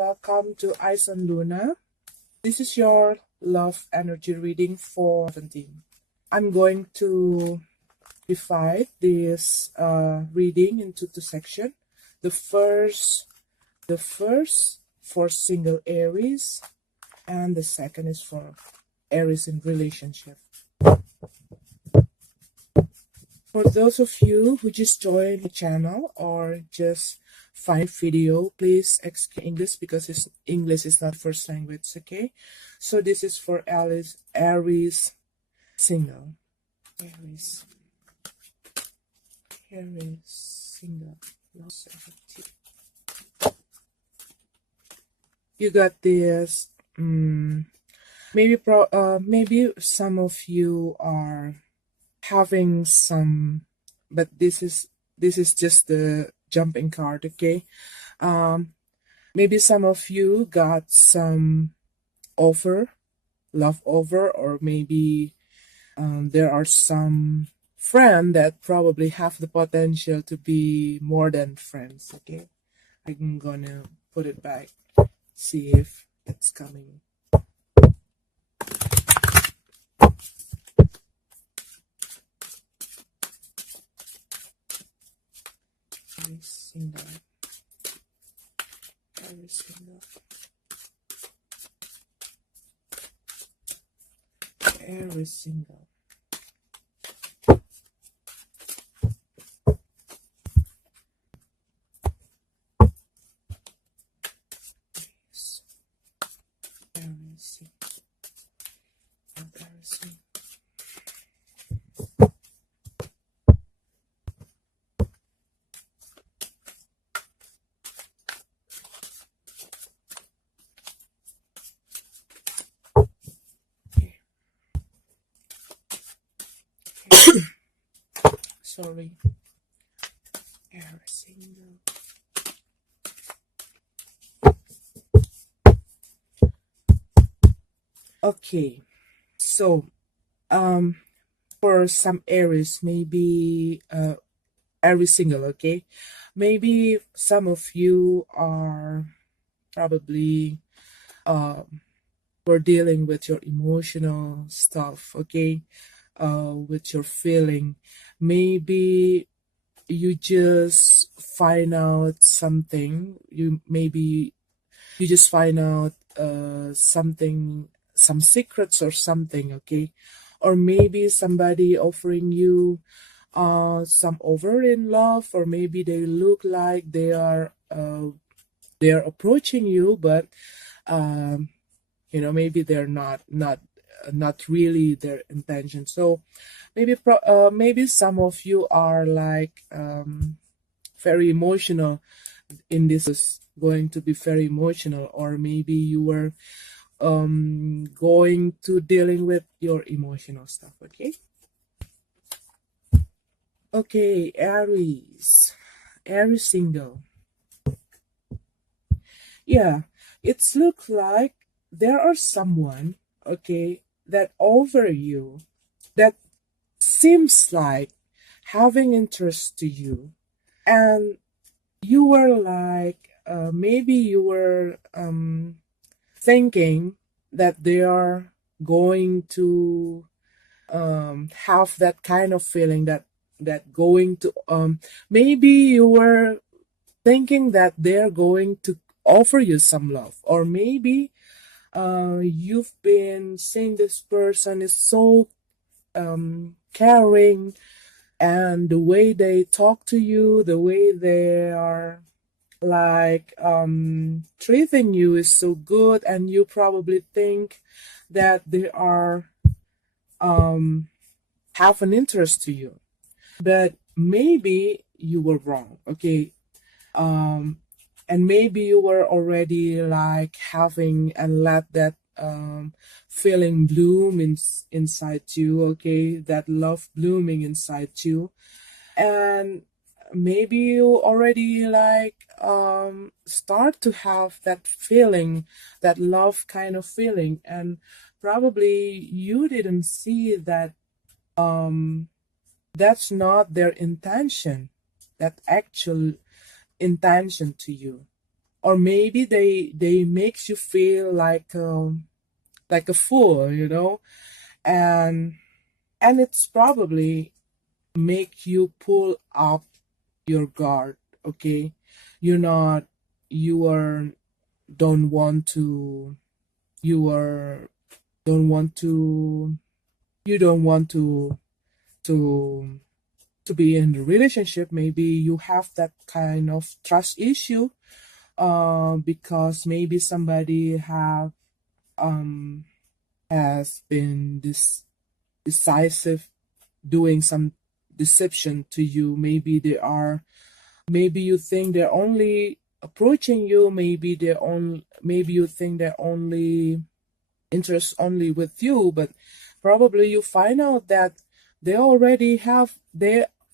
Welcome to Ice and Luna. This is your love energy reading for 17. I'm going to divide this reading into two sections. The first for single Aries, and the second is for Aries in relationship. For those of you who just joined the channel or just find video, please excuse English because English is not first language, okay? So this is for Aries single. Aries single. You got this. Maybe some of you are having some, but this is just the jumping card, okay? Maybe some of you got some love offer, or maybe there are some friends that probably have the potential to be more than friends, okay? I'm gonna put it back, see if it's coming. Every single. Sorry. Okay, so for some Aries, maybe Aries single, okay? Maybe some of you are probably we're dealing with your emotional stuff, okay? With your feeling. Maybe you just find out something. Maybe you just find out something, some secrets or something, okay? Or maybe somebody offering you some over in love, or maybe they look like they are approaching you, but maybe they're not really their intention. So maybe some of you are like very emotional in this, is going to be very emotional, or maybe you were going to dealing with your emotional stuff, okay? Okay, Aries single. Yeah, it's look like there are someone, okay, that over you, that seems like having interest to you, and you were like maybe you were thinking that they are going to have that kind of feeling, that going to maybe you were thinking that they're going to offer you some love, or maybe you've been seeing this person is so caring, and the way they talk to you, the way they are like treating you is so good, and you probably think that they are have an interest to you, but maybe you were wrong, okay? And maybe you were already like having and let that feeling bloom inside you, okay? That love blooming inside you, and maybe you already like start to have that feeling, that love kind of feeling, and probably you didn't see that that's not their intention, that actual intention to you. or maybe they makes you feel like a fool, and it's probably make you pull up your guard. Okay, you're not you are don't want to you are don't want to you don't want to to be in a relationship. Maybe you have that kind of trust issue, because maybe somebody um has been this decisive, doing some deception to you. Maybe you think they're only approaching you, maybe you think they're only interest only with you, but probably you find out that they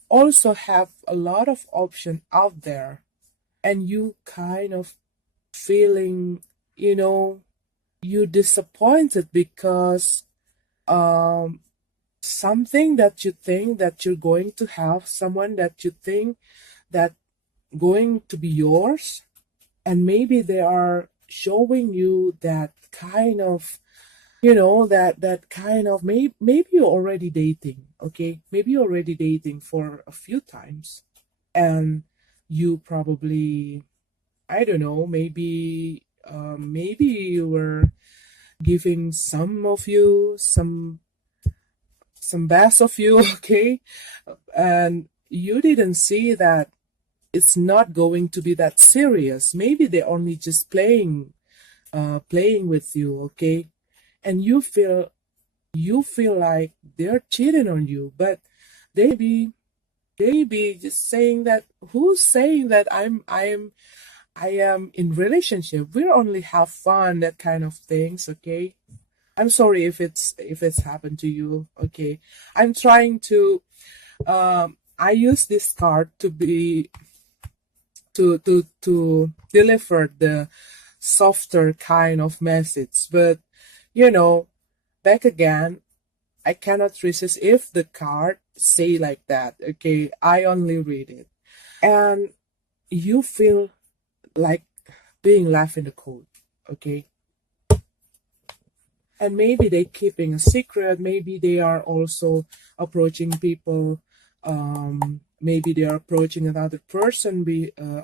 also have a lot of option out there, and you kind of feeling, you know you disappointed because um something that you think that you're going to have, someone that you think that going to be yours, and maybe they are showing you that kind of, that kind of, maybe you're already dating. Okay, maybe you're already dating for a few times, and you probably, I don't know, maybe you were giving some best of you. Okay, and you didn't see that it's not going to be that serious. Maybe they're only just playing with you. Okay, and you feel like they're cheating on you, but they be just saying that, who's saying that I am in relationship, we only have fun, that kind of things. Okay, I'm sorry if it's happened to you. Okay, I'm trying to I use this card to deliver the softer kind of message, but you know back again, I cannot resist if the card say like that. Okay, I only read it, and you feel like being left in the cold. Okay, and maybe they keeping a secret. Maybe they are also approaching people. Maybe they are approaching another person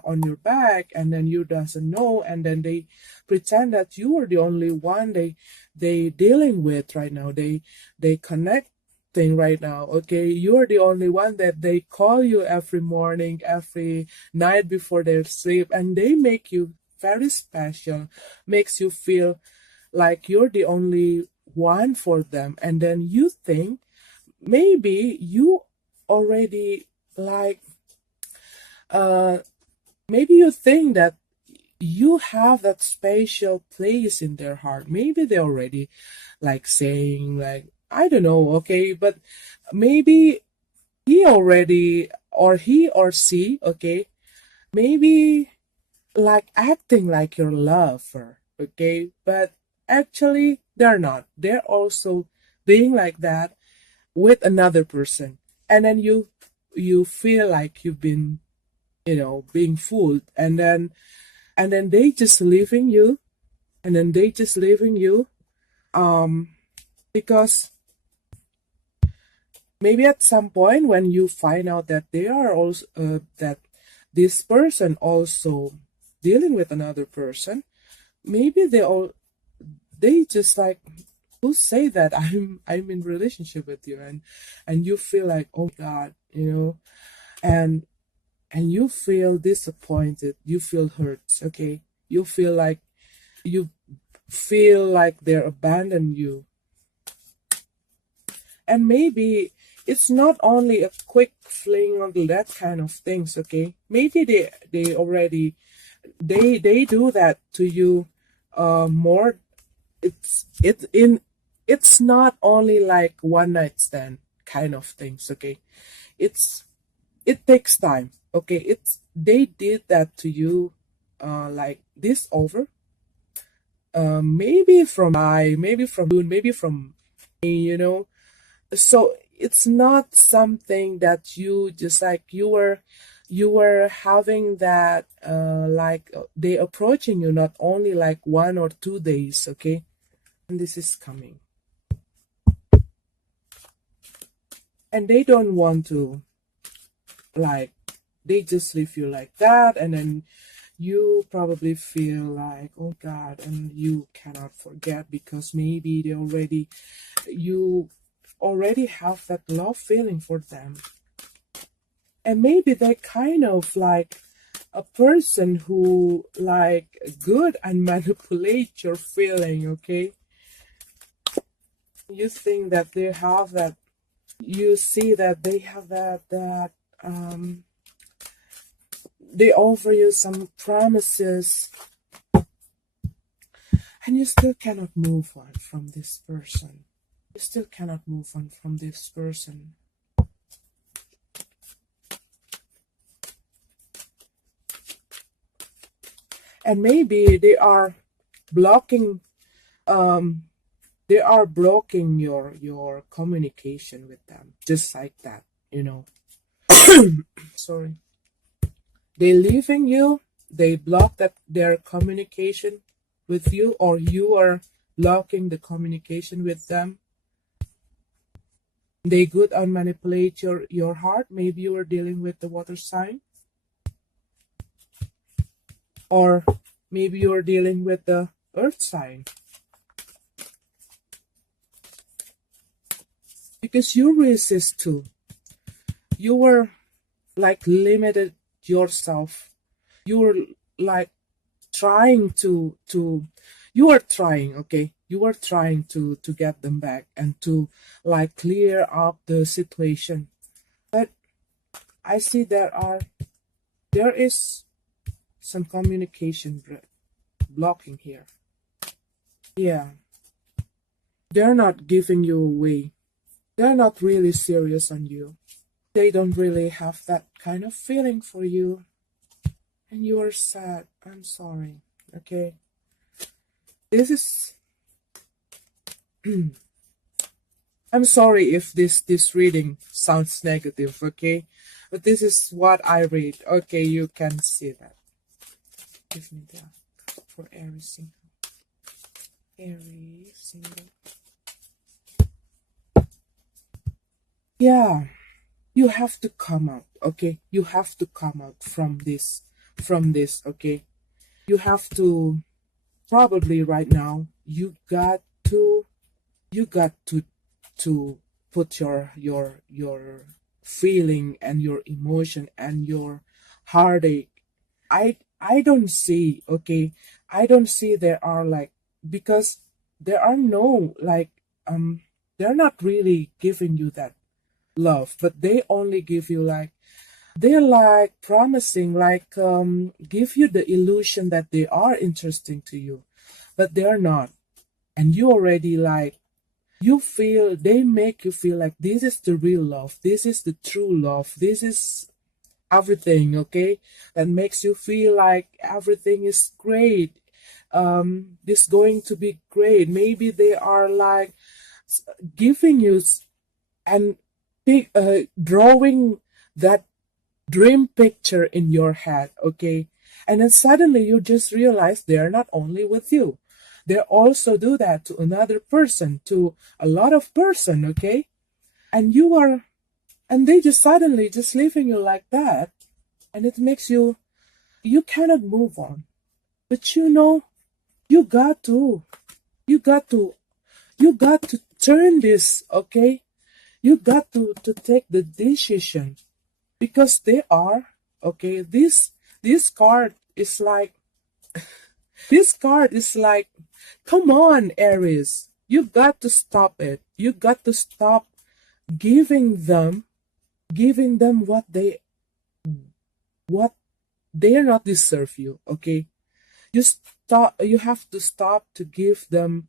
on your back, and then you doesn't know, and then they pretend that you are the only one they dealing with right now. They connecting right now. Okay, you are the only one that they call you every morning, every night before they sleep, and they make you very special, makes you feel like you're the only one for them. And then you think maybe you already, like, uh maybe you think that you have that special place in their heart. Maybe they already like saying, like, I don't know. Okay, but maybe he or she, okay, maybe like acting like your lover. Okay, but actually they're not. They're also being like that with another person, and then you feel like you've been, being fooled, and then they just leaving you, and then they just leaving you, um because maybe at some point when you find out that they are also that this person also dealing with another person, maybe they just like, who say that I'm in relationship with you, and you feel like, oh God, and you feel disappointed, you feel hurt. Okay, you feel like you feel like they're abandoned you, and maybe it's not only a quick fling or that kind of things. Okay, maybe they already they do that to you more. It's not only like one night stand kind of things. Okay, it's it takes time. Okay, it's they did that to you, like this over, maybe from maybe from June, maybe from May, so it's not something that you just like, you were having that like they approaching you not only like 1 or 2 days, okay? And this is coming. And they don't want to, like, they just leave you like that, and then you probably feel like, oh God, and you cannot forget because maybe you already have that love feeling for them. And maybe they're kind of like a person who like good and manipulate your feeling, okay? You think that they have that, you see that they have that they offer you some promises, and you still cannot move on from this person. You still cannot move on from this person. And maybe they are blocking your communication with them, just like that, you know. Sorry. They leaving you, they block their communication with you, or you are blocking the communication with them. They good on manipulate your heart. Maybe you are dealing with the water sign, or maybe you are dealing with the earth sign, because you resist too. You were like limited yourself. You were like trying to you are trying, okay? You are trying to get them back and to like clear up the situation. But I see there is some communication blocking here. Yeah. They're not giving you away. They're not really serious on you. They don't really have that kind of feeling for you. And you are sad. I'm sorry. Okay. This is I'm sorry if this reading sounds negative, okay? But this is what I read. Okay, you can see that. Give me that for Aries single. Aries single. Yeah, you have to come out, okay? You have to come out from this, okay? You have to, probably right now, you got to to put your feeling and your emotion and your heartache. I don't see, okay? I don't see there are like, because there are no like they're not really giving you that love, but they only give you like, they're like promising, like give you the illusion that they are interesting to you, but they are not. And you already like, you feel, they make you feel like this is the real love, this is the true love, this is everything, okay? That makes you feel like everything is great, this going to be great. Maybe they are like giving you and drawing that dream picture in your head, okay? And then suddenly you just realize they're not only with you, they also do that to another person, to a lot of person, okay? And you are, and they just suddenly just leaving you like that, and it makes you, you cannot move on. But you know, you got to, you got to, you got to turn this, okay? You got to take the decision, because they are, okay? This card is like, this card is like, come on, Aries, you got to stop it. You got to stop giving them what they're not deserve you, okay? You have to stop to give them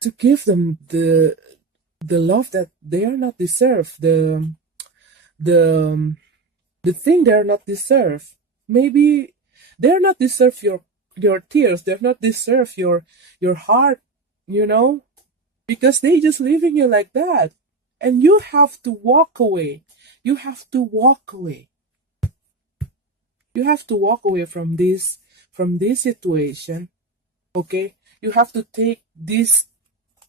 the love that they are not deserve, the the thing they're not deserve. Maybe they're not deserve your tears, they're not deserve your heart, you know, because they just leaving you like that. And you have to walk away. You have to walk away. You have to walk away from this situation, okay? You have to take this,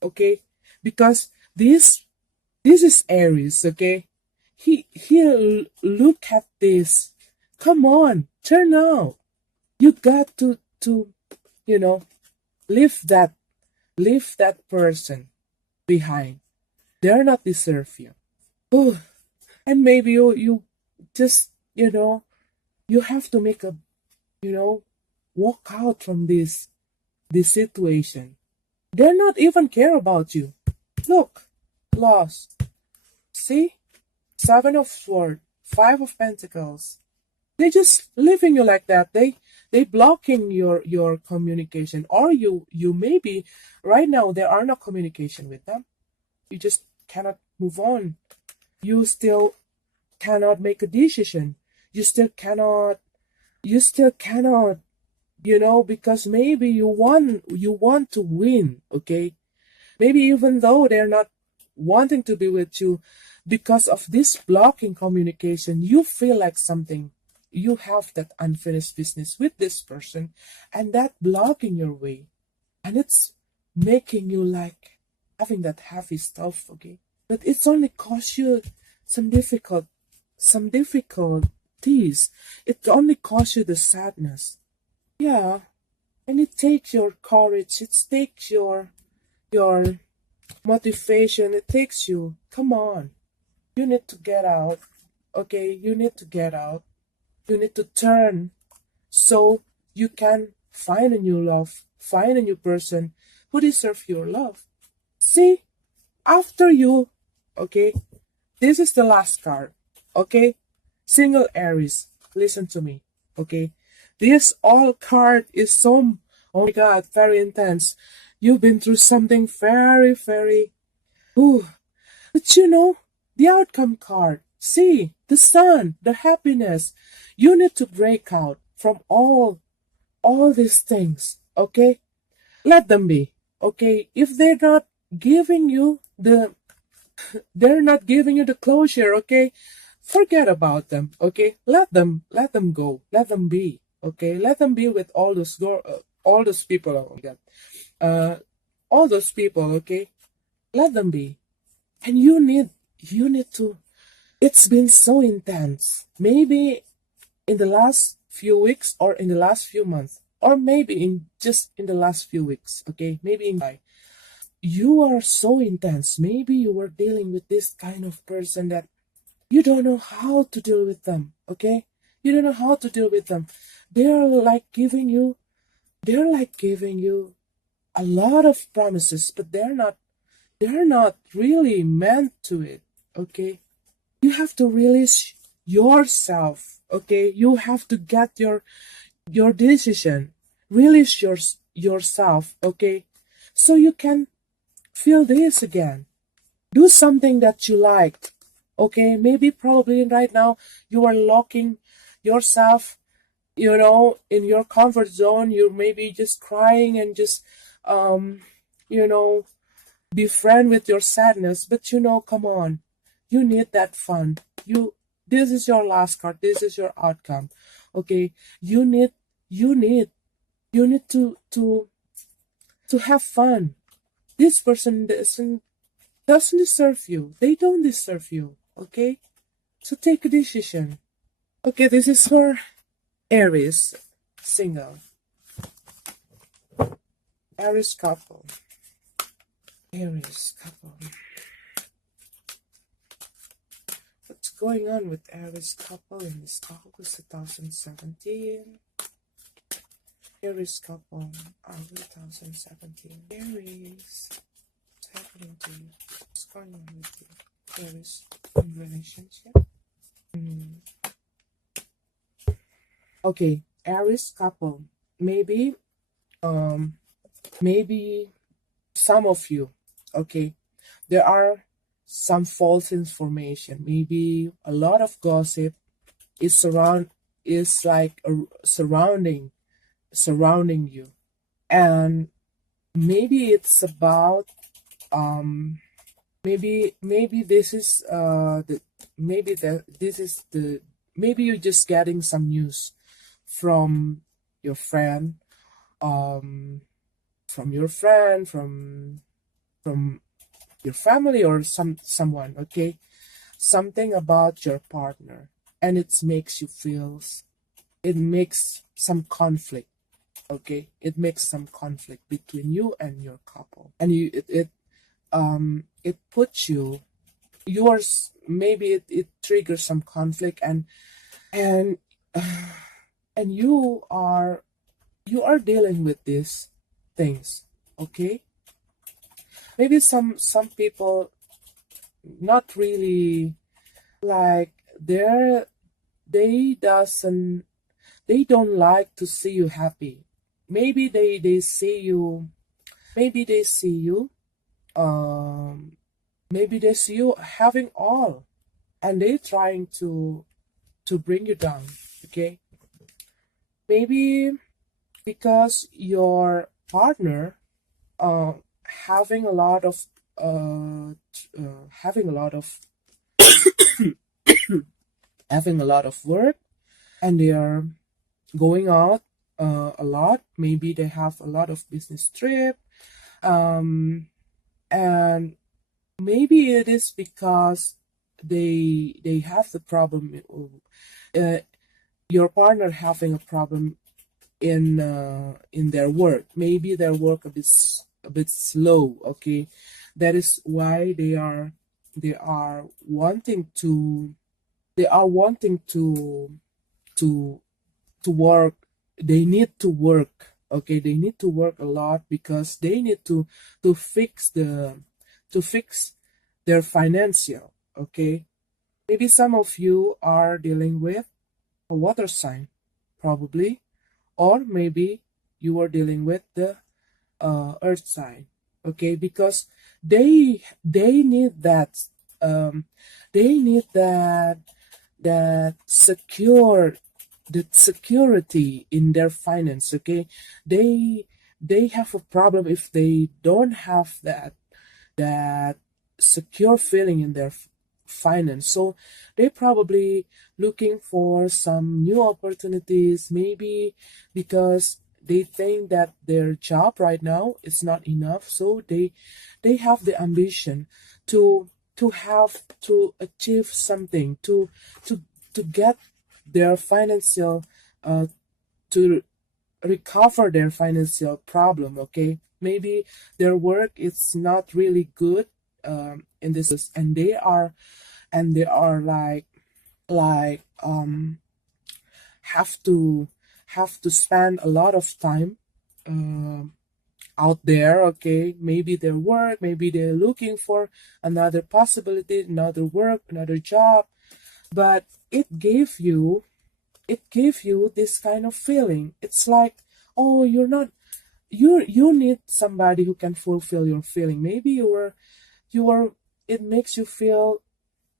okay? Because this is Aries, okay? Look at this. Come on, turn out. You got to you know leave that person behind. They're not deserve you. Oh, and maybe you just you have to make a walk out from this situation. They're not even care about you. Look, lost. See, 7 of Swords, 5 of Pentacles. They just leaving you like that. They blocking your communication, or you maybe right now there are no communication with them. You just cannot move on. You still cannot make a decision. You still cannot. Because maybe you want to win. Okay, maybe even though they're not wanting to be with you, because of this blocking communication, you feel like something. You have that unfinished business with this person, and that blocking your way, and it's making you like having that heavy stuff. Okay, but it's only cause you some difficulties. It only cause you the sadness. Yeah, and it takes your courage. It takes your motivation. It takes you. Come on, you need to get out. Okay, you need to get out. You need to turn so you can find a new love, find a new person who deserves your love. See, after you, okay, this is the last card, okay? Single Aries, listen to me, okay? This all card is so, oh my God, very intense. You've been through something very, very, ooh. But the outcome card, see, the sun, the happiness. You need to break out from all these things, okay? Let them be, okay? If they're not giving you the closure, okay? Forget about them, okay? Let them go. Let them be, okay? Let them be with all those people. Oh my God, all those people, okay? Let them be, and you need to. It's been so intense. Maybe in the last few weeks, or in the last few months, or maybe in the last few weeks, okay? Maybe in July. You are so intense. Maybe you were dealing with this kind of person that you don't know how to deal with them, okay? You don't know how to deal with them. They're like giving you a lot of promises, but they're not really meant to it, okay? You have to release yourself, okay? You have to get your decision. Release yourself, okay? So you can feel this again. Do something that you like, okay? Maybe probably right now you are locking yourself, in your comfort zone. You're maybe just crying and just, you know, be friend with your sadness. But come on, you need that fun. This is your last card. This is your outcome, okay? You need to have fun. This person doesn't deserve you. They don't deserve you, okay? So take a decision. Okay, this is for Aries, single. Aries couple. Aries couple. What's going on with Aries couple in this August 2017? Aries couple, August 2017. Aries, what's happening to you? What's going on with you? Aries in relationship? Okay, Aries couple. Maybe some of you, okay, there are some false information. Maybe a lot of gossip is like surrounding you, and maybe it's about maybe this is the maybe the this is the maybe you're just getting some news from your friend, from your friend, from your family, or someone, okay? Something about your partner, and it makes some conflict, okay? It makes some conflict between you and your couple, and it puts yours, maybe it triggers some conflict, and and you are dealing with these things, okay? Maybe some people not really like, they doesn't they don't like to see you happy. Maybe they see you, maybe they see you um maybe they see you having all, and they trying to bring you down, okay? Maybe because your partner uh having a lot of having a lot of having a lot of work, and they are going out a lot. Maybe they have a lot of business trip, um and maybe it is because they have the problem, uh, your partner having a problem in their work. Maybe their work a bit slow, okay? That is why they are wanting to to to work. They need to work, okay? They need to work a lot because they need to fix to fix their financial, okay? Maybe some of you are dealing with a water sign, probably, or maybe you are dealing with the earth sign, okay? Because they need um they need that security in their finance, okay? They have a problem if they don't have that secure feeling in their finance. So they probably looking for some new opportunities, maybe because they think that their job right now is not enough. So they have the ambition to achieve something, to to get their financial uh to recover their financial problem, okay? Maybe their work is not really good in this, and they are like have to spend a lot of time um out there, okay? Maybe their work, maybe they're looking for another possibility, another work, another job, but it gave you this kind of feeling. It's like, oh, you're not you need somebody who can fulfill your feeling. Maybe you are it makes you feel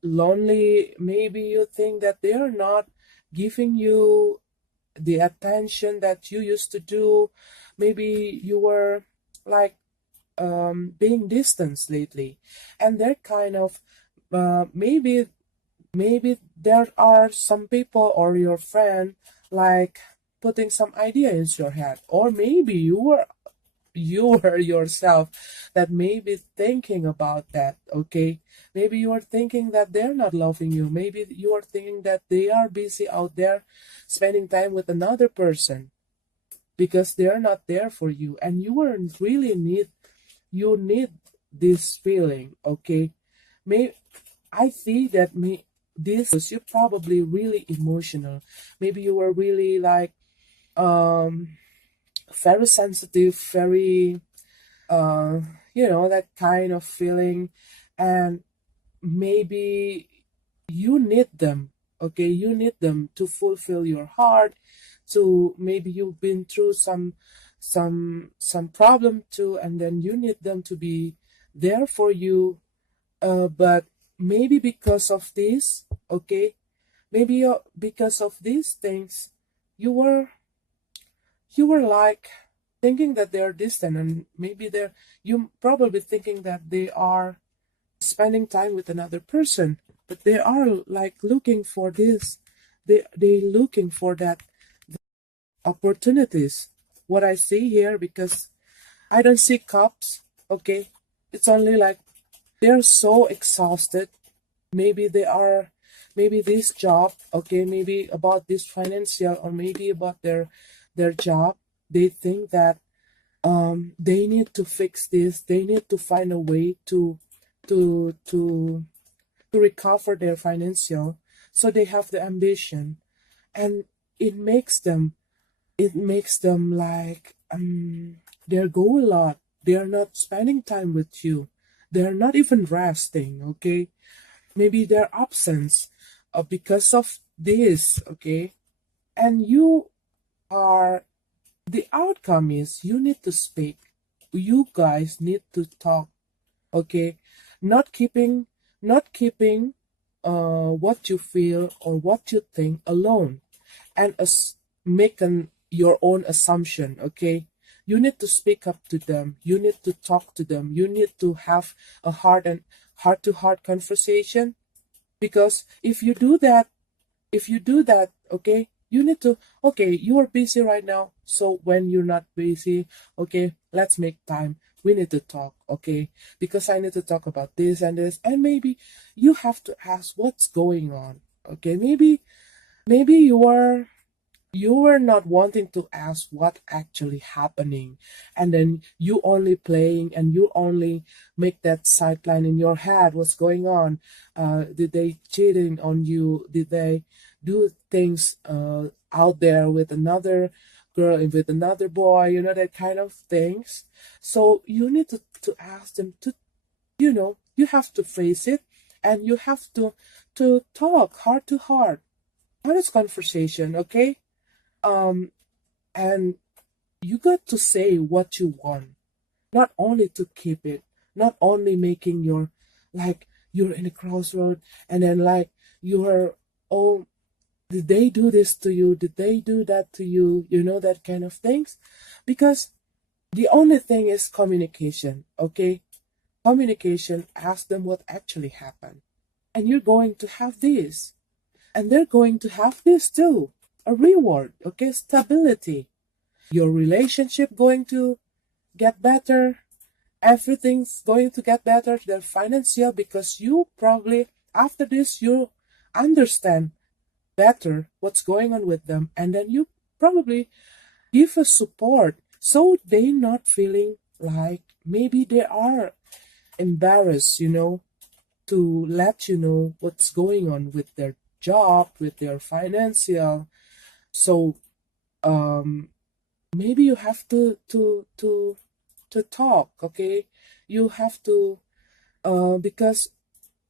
lonely. Maybe you think that they are not giving you the attention that you used to do. Maybe you were like being distanced lately, and they're kind of maybe there are some people or your friend like putting some idea into your head, or maybe you were yourself that may be thinking about that, okay? Maybe you are thinking that they're not loving you. Maybe you are thinking that they are busy out there spending time with another person because they're not there for you, and you need this feeling, okay? May I see that this you're probably really emotional. Maybe you were really like um very sensitive, very uh that kind of feeling, and maybe you need them, okay? You need them to fulfill your heart. To maybe you've been through some problem too, and then you need them to be there for you. But maybe because of this, okay, maybe because of these things, you were you were like thinking that they're distant, and maybe you probably thinking that they are spending time with another person, but they are like looking for this, they looking for that opportunities. What I see here, because I don't see cups, okay? It's only like they're so exhausted. Maybe they are, maybe this job, okay, maybe about this financial, or maybe about their job. They think that they need to fix this. They need to find a way to to to recover their financial. So they have the ambition, and it makes them like they go a lot. They are not spending time with you. They are not even resting, okay? Maybe their absence because of this, okay? And you are, the outcome is you need to speak. You guys need to talk, okay? Not keeping what you feel or what you think alone, and making your own assumption, okay? You need to speak up to them. You need to talk to them. You need to have a heart to heart conversation, because if you do that, okay, you need to, okay, you are busy right now, so when you're not busy, okay, let's make time. We need to talk, okay, because I need to talk about this and this. And maybe you have to ask what's going on, okay? Maybe you were not wanting to ask what actually happening, and then you only playing, and you only make that sideline in your head. What's going on? Did they cheating on you? Did they do things out there with another girl and with another boy, that kind of things? So you need to ask them to, you have to face it, and you have to talk heart to heart, honest conversation, okay? um and you got to say what you want, not only to keep it, not only making your, like, you're in a crossroad, and then like you're, oh, did they do this to you, did they do that to you, that kind of things. Because the only thing is communication, okay? Communication. Ask them what actually happened, and you're going to have this, and they're going to have this too, a reward, okay? Stability, your relationship going to get better, everything's going to get better, their financial, because you probably, after this, you understand better what's going on with them, and then you probably give a support, so they not feeling like maybe they are embarrassed, to let you know what's going on with their job, with their financial. So maybe you have to talk, okay? You have to, because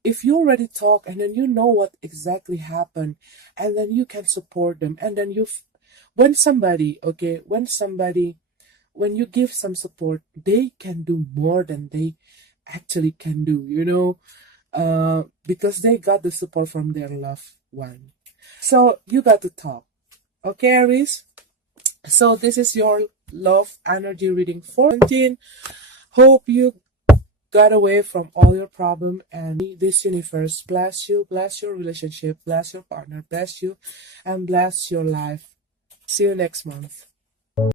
if you already talk, and then you know what exactly happened, and then you can support them, and then when somebody, okay, when you give some support, they can do more than they actually can do, because they got the support from their loved one. So you got to talk, okay, Aries? So this is your love energy reading for 17. Hope you got away from all your problem, and this universe bless you, bless your relationship, bless your partner, bless you, and bless your life. See you next month.